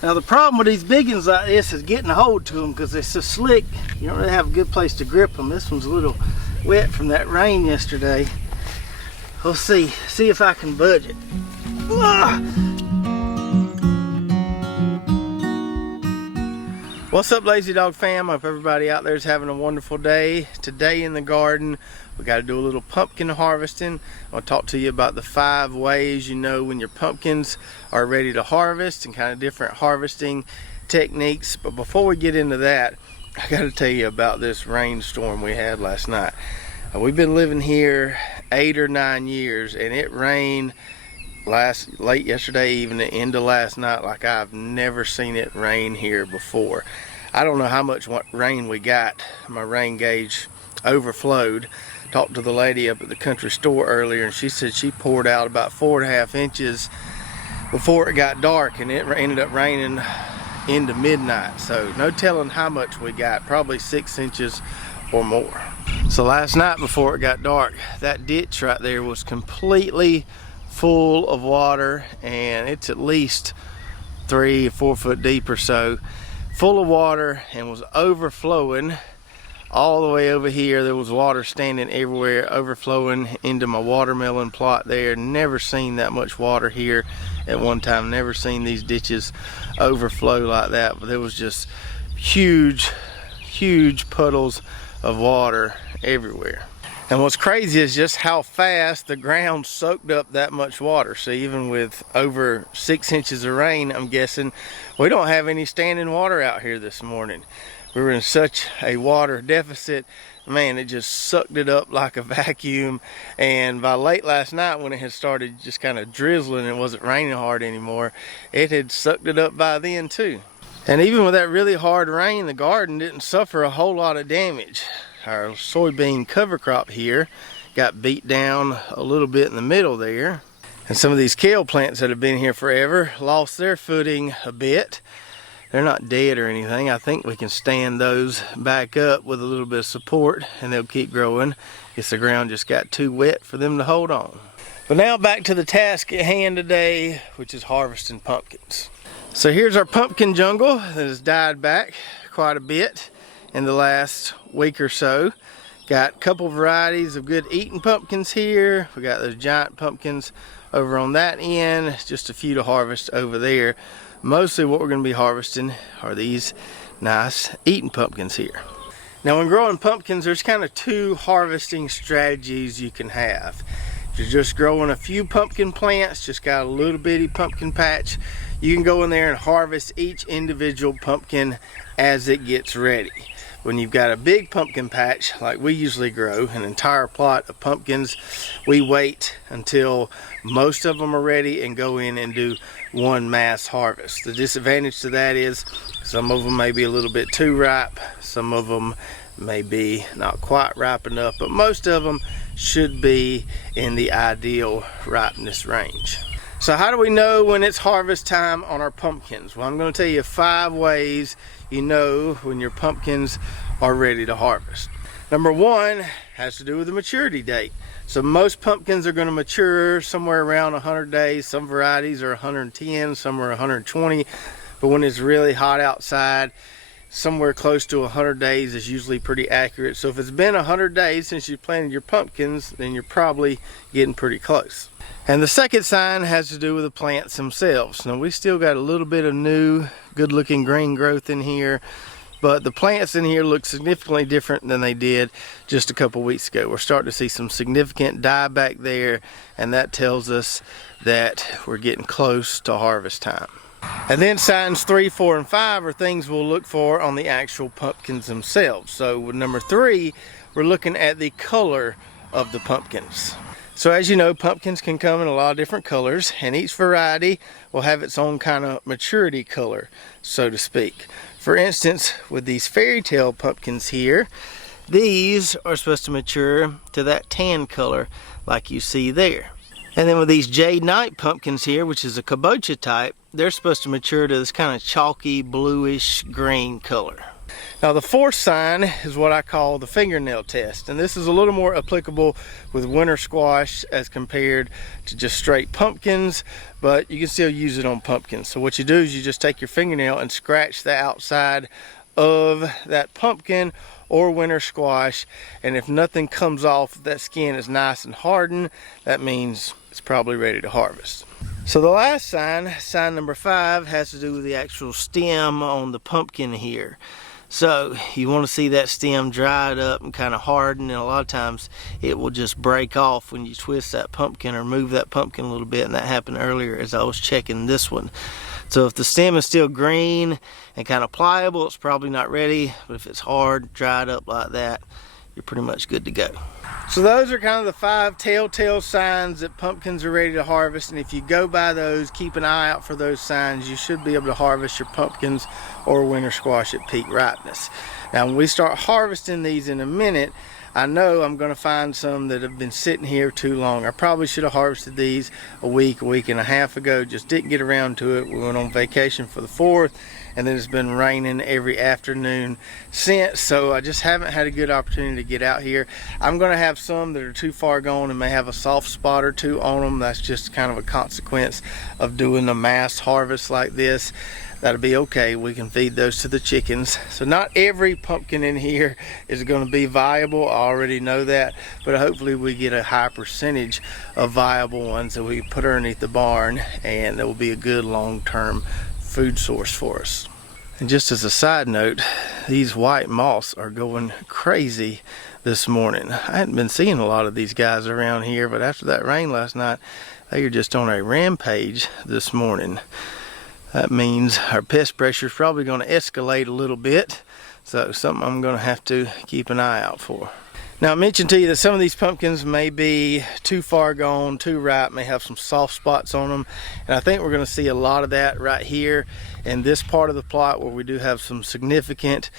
Now the problem with these big ones like this is getting a hold to them because they're so slick. You don't really have a good place to grip them. This one's a little wet from that rain yesterday. We'll see if I can budge it. What's up, Lazy Dog fam? I hope everybody out there is having a wonderful day. Today in the garden, we got to do a little pumpkin harvesting. I'll talk to you about the 5 ways you know when your pumpkins are ready to harvest and kind of different harvesting techniques. But before we get into that, I got to tell you about this rainstorm we had last night. We've been living here 8 or 9 years, and it rained late yesterday evening into last night like I've never seen it rain here before. I don't know how much rain we got. My rain gauge overflowed. Talked to the lady up at the country store earlier, and she said she poured out about 4.5 inches before it got dark, and it ended up raining into midnight. So no telling how much we got, probably 6 inches or more. So last night before it got dark, that ditch right there was completely full of water, and it's at least 3 or 4 foot deep or so, full of water, and was overflowing all the way over here. There was water standing everywhere, overflowing into my watermelon plot there. Never seen that much water here at one time. Never seen these ditches overflow like that. But there was just huge puddles of water everywhere. And what's crazy is just how fast the ground soaked up that much water. So even with over 6 inches of rain, I'm guessing we don't have any standing water out here this morning. We were in such a water deficit. Man, it just sucked it up like a vacuum. And by late last night, when it had started just kind of drizzling and it wasn't raining hard anymore, it had sucked it up by then too. And even with that really hard rain, the garden didn't suffer a whole lot of damage. Our soybean cover crop here got beat down a little bit in the middle there. And some of these kale plants that have been here forever lost their footing a bit. They're not dead or anything. I think we can stand those back up with a little bit of support and they'll keep growing. Guess the ground just got too wet for them to hold on. But now back to the task at hand today, which is harvesting pumpkins. So here's our pumpkin jungle that has died back quite a bit in the last week or so. Got a couple varieties of good eating pumpkins here. We got those giant pumpkins over on that end, just a few to harvest over there. Mostly what we're going to be harvesting are these nice eating pumpkins here. Now when growing pumpkins, there's kind of 2 harvesting strategies you can have. If you're just growing a few pumpkin plants, just got a little bitty pumpkin patch, you can go in there and harvest each individual pumpkin as it gets ready. When you've got a big pumpkin patch like we usually grow, an entire plot of pumpkins, we wait until most of them are ready and go in and do one mass harvest. The disadvantage to that is some of them may be a little bit too ripe, some of them may be not quite ripe enough, but most of them should be in the ideal ripeness range. So how do we know when it's harvest time on our pumpkins? Well, I'm going to tell you 5 ways you know when your pumpkins are ready to harvest. Number 1 has to do with the maturity date. So most pumpkins are going to mature somewhere around 100 days. Some varieties are 110, some are 120. But when it's really hot outside, somewhere close to 100 days is usually pretty accurate. So if it's been 100 days since you planted your pumpkins, then you're probably getting pretty close. And the second sign has to do with the plants themselves. Now we still got a little bit of new, good looking green growth in here, but the plants in here look significantly different than they did just a couple weeks ago. We're starting to see some significant die back there, and that tells us that we're getting close to harvest time. And then signs 3, 4, and 5 are things we'll look for on the actual pumpkins themselves. So with number 3, we're looking at the color of the pumpkins. So as you know, pumpkins can come in a lot of different colors, and each variety will have its own kind of maturity color, so to speak. For instance, with these Fairytale Pumpkins here, these are supposed to mature to that tan color like you see there. And then with these Jade Knight pumpkins here, which is a kabocha type, they're supposed to mature to this kind of chalky bluish green color. Now the fourth sign is what I call the fingernail test, and this is a little more applicable with winter squash as compared to just straight pumpkins, but you can still use it on pumpkins. So what you do is you just take your fingernail and scratch the outside of that pumpkin or winter squash, and if nothing comes off, that skin is nice and hardened, that means it's probably ready to harvest. So the last sign, sign number 5, has to do with the actual stem on the pumpkin here. So you want to see that stem dried up and kind of hardened, and a lot of times it will just break off when you twist that pumpkin or move that pumpkin a little bit, and that happened earlier as I was checking this one. So if the stem is still green and kind of pliable, it's probably not ready, but if it's hard, dried up like that, you're pretty much good to go. So those are kind of the 5 telltale signs that pumpkins are ready to harvest, and if you go by those, keep an eye out for those signs, you should be able to harvest your pumpkins or winter squash at peak ripeness. Now when we start harvesting these in a minute, I know I'm going to find some that have been sitting here too long. I probably should have harvested these a week and a half ago, just didn't get around to it. We went on vacation for the 4th, and then it's been raining every afternoon since, so I just haven't had a good opportunity to get out here. I'm going to have some that are too far gone and may have a soft spot or two on them. That's just kind of a consequence of doing a mass harvest like this. That'll be okay. We can feed those to the chickens. So not every pumpkin in here is going to be viable. I already know that, but hopefully we get a high percentage of viable ones that we put underneath the barn, and that will be a good long-term food source for us. And just as a side note, these white moths are going crazy this morning. I hadn't been seeing a lot of these guys around here, but after that rain last night, they are just on a rampage this morning. That means our pest pressure is probably going to escalate a little bit, so something I'm going to have to keep an eye out for. Now I mentioned to you that some of these pumpkins may be too far gone, too ripe, may have some soft spots on them, and I think we're going to see a lot of that right here in this part of the plot where we do have some significant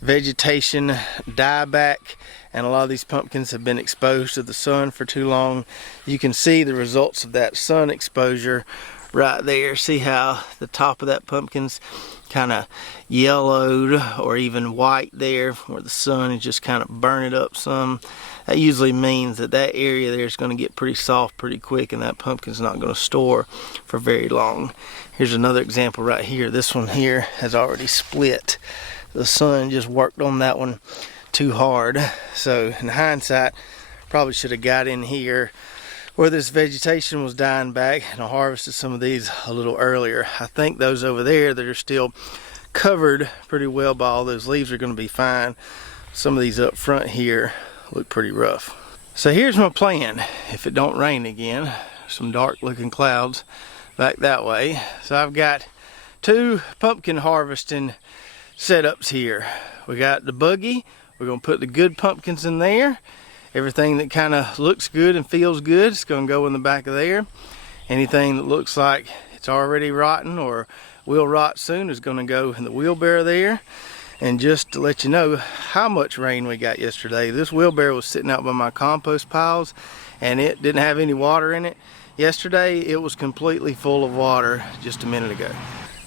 vegetation dieback, and a lot of these pumpkins have been exposed to the sun for too long. You can see the results of that sun exposure right there. See how the top of that pumpkin's kind of yellowed or even white there, where the sun is just kind of burning it up some. That usually means that that area there is going to get pretty soft pretty quick, and that pumpkin's not going to store for very long. Here's another example right here. This one here has already split. The sun just worked on that one too hard. So in hindsight, probably should have got in here where this vegetation was dying back, and I harvested some of these a little earlier. I think those over there that are still covered pretty well by all those leaves are going to be fine. Some of these up front here look pretty rough. So here's my plan if it don't rain again. Some dark looking clouds back that way. So I've got 2 pumpkin harvesting setups here. We got the buggy. We're going to put the good pumpkins in there. Everything that kind of looks good and feels good is going to go in the back of there. Anything that looks like it's already rotten or will rot soon is going to go in the wheelbarrow there. And just to let you know how much rain we got yesterday, this wheelbarrow was sitting out by my compost piles and it didn't have any water in it. Yesterday it was completely full of water just a minute ago.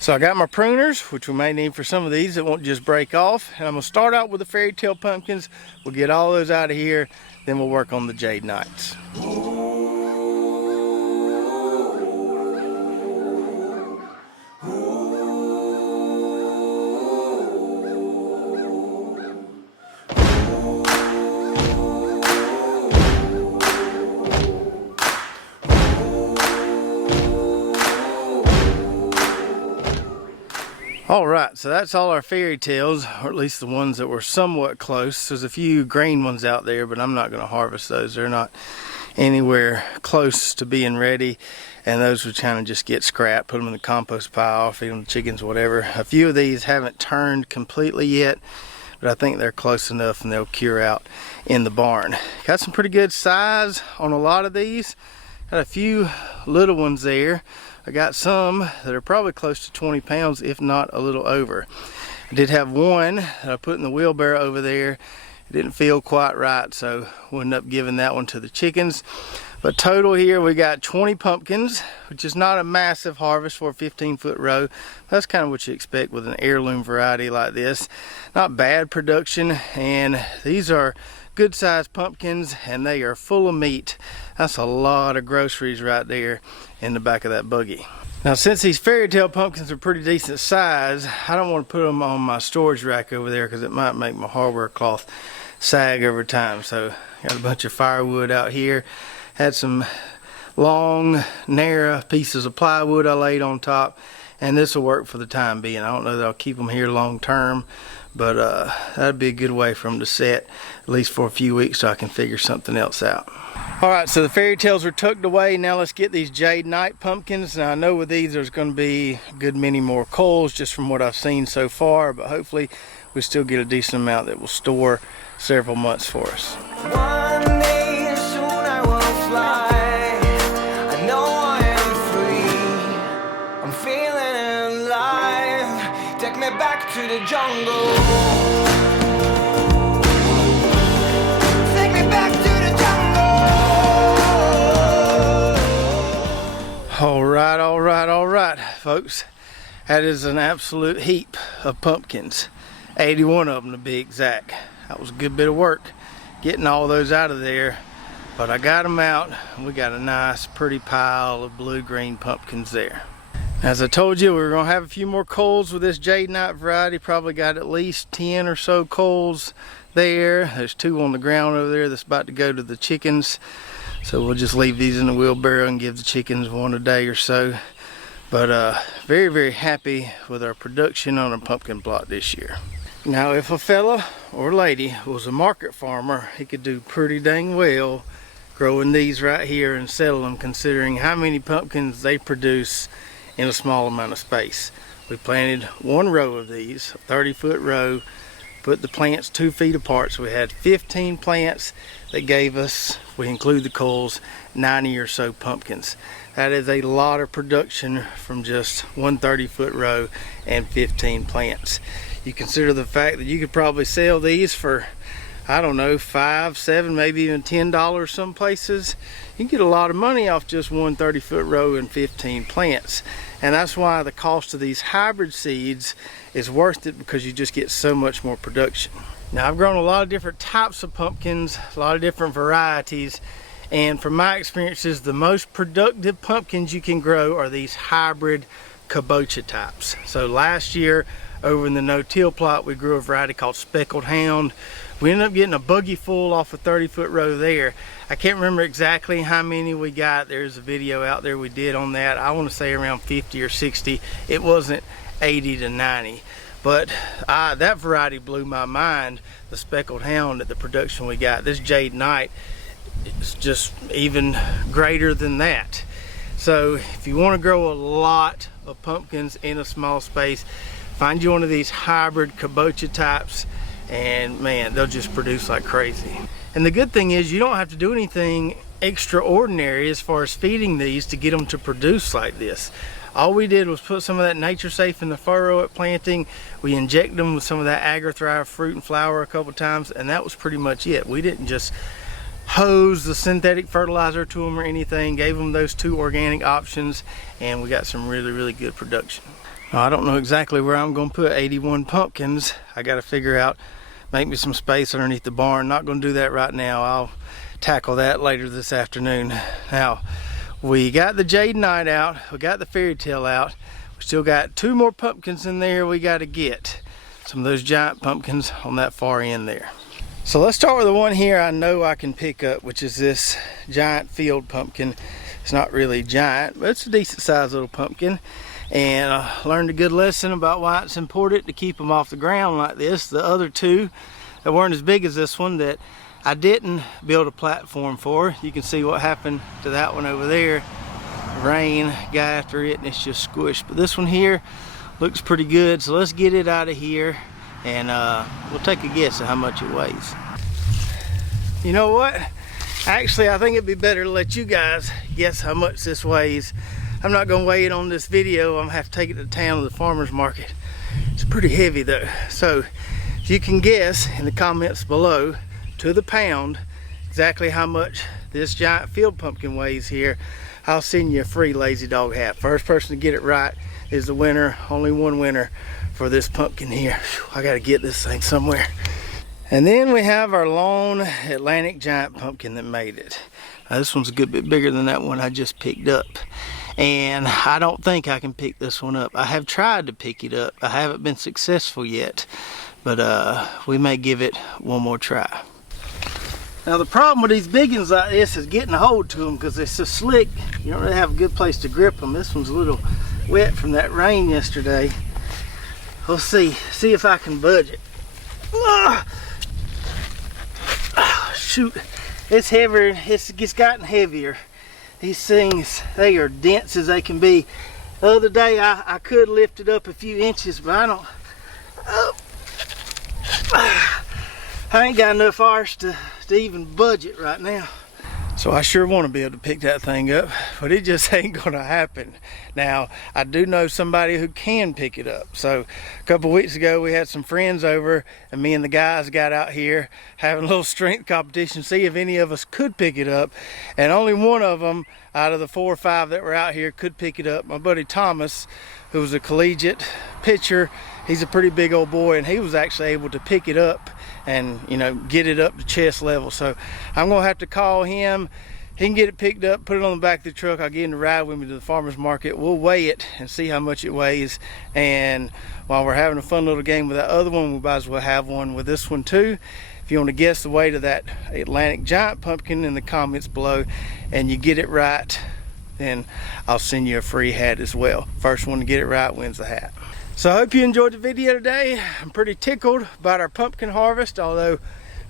So I got my pruners, which we may need for some of these that won't just break off. And I'm going to start out with the Fairytale Pumpkins. We'll get all those out of here, then we'll work on the Jade Knights. Alright, so that's all our fairy tales, or at least the ones that were somewhat close. There's a few green ones out there, but I'm not going to harvest those. They're not anywhere close to being ready, and those would kind of just get scrapped, put them in the compost pile, feed them to chickens, whatever. A few of these haven't turned completely yet, but I think they're close enough and they'll cure out in the barn. Got some pretty good size on a lot of these. Got a few little ones there. I got some that are probably close to 20 pounds, if not a little over. I did have one that I put in the wheelbarrow over there. It didn't feel quite right, so we'll end up giving that one to the chickens. But total here we got 20 pumpkins, which is not a massive harvest for a 15-foot row. That's kind of what you expect with an heirloom variety like this. Not bad production, and these are good sized pumpkins and they are full of meat. That's a lot of groceries right there in the back of that buggy. Now, since these Fairytale pumpkins are pretty decent size, I don't want to put them on my storage rack over there because it might make my hardware cloth sag over time. So got a bunch of firewood out here. Had some long, narrow pieces of plywood I laid on top, and this will work for the time being. I don't know that I'll keep them here long term, but that'd be a good way for them to set, at least for a few weeks, so I can figure something else out. Alright, so the Fairytales are tucked away. Now let's get these Jade Knight pumpkins. Now I know with these there's going to be a good many more coals just from what I've seen so far, but hopefully we still get a decent amount that will store several months for us. One day soon I will fly. I know I am free. I'm feeling alive. Take me back to the jungle. All right, folks. That is an absolute heap of pumpkins. 81 of them to be exact. That was a good bit of work getting all those out of there, but I got them out, and we got a nice, pretty pile of blue-green pumpkins there. As I told you, we were gonna have a few more coals with this Jade Knight variety. Probably got at least 10 or so coals there. There's 2 on the ground over there that's about to go to the chickens. So we'll just leave these in the wheelbarrow and give the chickens 1 a day or so. But very, very happy with our production on a pumpkin plot this year. Now, if a fella or lady was a market farmer, he could do pretty dang well growing these right here and sell them, considering how many pumpkins they produce in a small amount of space. We planted 1 row of these, a 30-foot row, put the plants 2 feet apart, so we had 15 plants that gave us, if we include the coals, 90 or so pumpkins. That is a lot of production from just 1 30-foot row and 15 plants. You consider the fact that you could probably sell these for, I don't know, $5, $7, maybe even $10 some places. You can get a lot of money off just 1 30-foot row and 15 plants. And that's why the cost of these hybrid seeds is worth it, because you just get so much more production. Now, I've grown a lot of different types of pumpkins, a lot of different varieties, and from my experiences, the most productive pumpkins you can grow are these hybrid kabocha types. So last year over in the no-till plot, we grew a variety called Speckled Hound. We ended up getting a buggy full off a 30-foot row there. I can't remember exactly how many we got. There's a video out there we did on that. I want to say around 50 or 60. It wasn't 80 to 90. But that variety blew my mind, the Speckled Hound, at the production we got. This Jade Knight is just even greater than that. So if you want to grow a lot of pumpkins in a small space, find you one of these hybrid kabocha types, and man, they'll just produce like crazy. And the good thing is you don't have to do anything extraordinary as far as feeding these to get them to produce like this. All we did was put some of that Nature Safe in the furrow at planting. We injected them with some of that Agri-Thrive fruit and flower a couple times, and that was pretty much it. We didn't just hose the synthetic fertilizer to them or anything. Gave them those 2 organic options, and we got some really, really good production. Now, I don't know exactly where I'm going to put 81 pumpkins. I got to figure out, make me some space underneath the barn. Not going to do that right now. I'll tackle that later this afternoon. Now, we got the Jade Knight out. We got the Fairytale out. We still got 2 more pumpkins in there we got to get. Some of those giant pumpkins on that far end there. So let's start with the one here I know I can pick up, which is this giant field pumpkin. It's not really giant, but it's a decent sized little pumpkin. And I learned a good lesson about why it's important to keep them off the ground like this. The other 2 that weren't as big as this one that I didn't build a platform for. You can see what happened to that one over there. Rain got after it and it's just squished. But this one here looks pretty good. So let's get it out of here, and we'll take a guess at how much it weighs. You know what? Actually, I think it'd be better to let you guys guess how much this weighs. I'm not gonna weigh it on this video. I'm gonna have to take it to town to the farmer's market. It's pretty heavy though. So if you can guess in the comments below to the pound exactly how much this giant field pumpkin weighs here, I'll send you a free Lazy Dog hat. First person to get it right is the winner. Only one winner for this pumpkin here. Whew, I gotta get this thing somewhere. And then we have our lone Atlantic giant pumpkin that made it. Now, this one's a good bit bigger than that one I just picked up. And I don't think I can pick this one up. I have tried to pick it up. I haven't been successful yet, but we may give it one more try. Now the problem with these big ones like this is getting a hold to them because they're so slick. You don't really have a good place to grip them. This one's a little wet from that rain yesterday. We'll see if I can budge it. Oh, shoot, it's heavier. It's gotten heavier. These things, they are dense as they can be. The other day I could lift it up a few inches, but I don't. I ain't got enough arse to even budge it right now. So I sure want to be able to pick that thing up, but it just ain't gonna happen. Now, I do know somebody who can pick it up. So a couple weeks ago, we had some friends over, and me and the guys got out here having a little strength competition, see if any of us could pick it up. And only one of them out of the 4 or 5 that were out here could pick it up. My buddy Thomas, who was a collegiate pitcher, he's a pretty big old boy, and he was actually able to pick it up and, you know, get it up to chest level. So I'm gonna have to call him. He can get it picked up, put it on the back of the truck. I'll get him to ride with me to the farmer's market. We'll weigh it and see how much it weighs. And while we're having a fun little game with that other one, we might as well have one with this one too. If you want to guess the weight of that Atlantic giant pumpkin in the comments below and you get it right, then I'll send you a free hat as well. First one to get it right wins the hat. So I hope you enjoyed the video today. I'm pretty tickled about our pumpkin harvest, although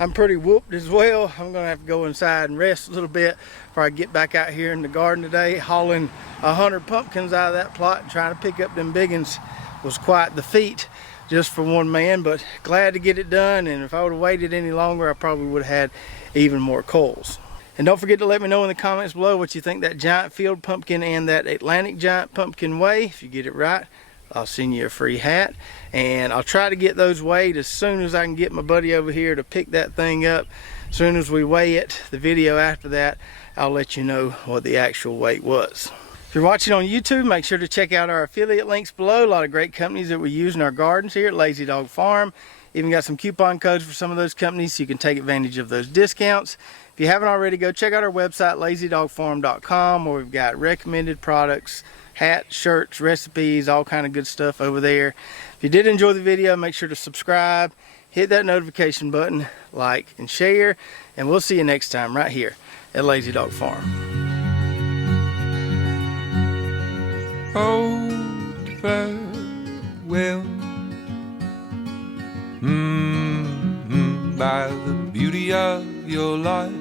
I'm pretty whooped as well. I'm gonna have to go inside and rest a little bit before I get back out here in the garden today. Hauling 100 pumpkins out of that plot and trying to pick up them big ones was quite the feat just for one man, but glad to get it done. And if I would have waited any longer, I probably would have had even more coals. And don't forget to let me know in the comments below what you think that giant field pumpkin and that Atlantic giant pumpkin weigh. If you get it right, I'll send you a free hat, and I'll try to get those weighed as soon as I can get my buddy over here to pick that thing up. As soon as we weigh it, the video after that, I'll let you know what the actual weight was. If you're watching on YouTube, make sure to check out our affiliate links below. A lot of great companies that we use in our gardens here at Lazy Dog Farm. Even got some coupon codes for some of those companies so you can take advantage of those discounts. If you haven't already, go check out our website, lazydogfarm.com, where we've got recommended products, hats, shirts, recipes, all kind of good stuff over there. If you did enjoy the video, make sure to subscribe, hit that notification button, like and share, and we'll see you next time right here at Lazy Dog Farm. Oh, farewell, by the beauty of your life.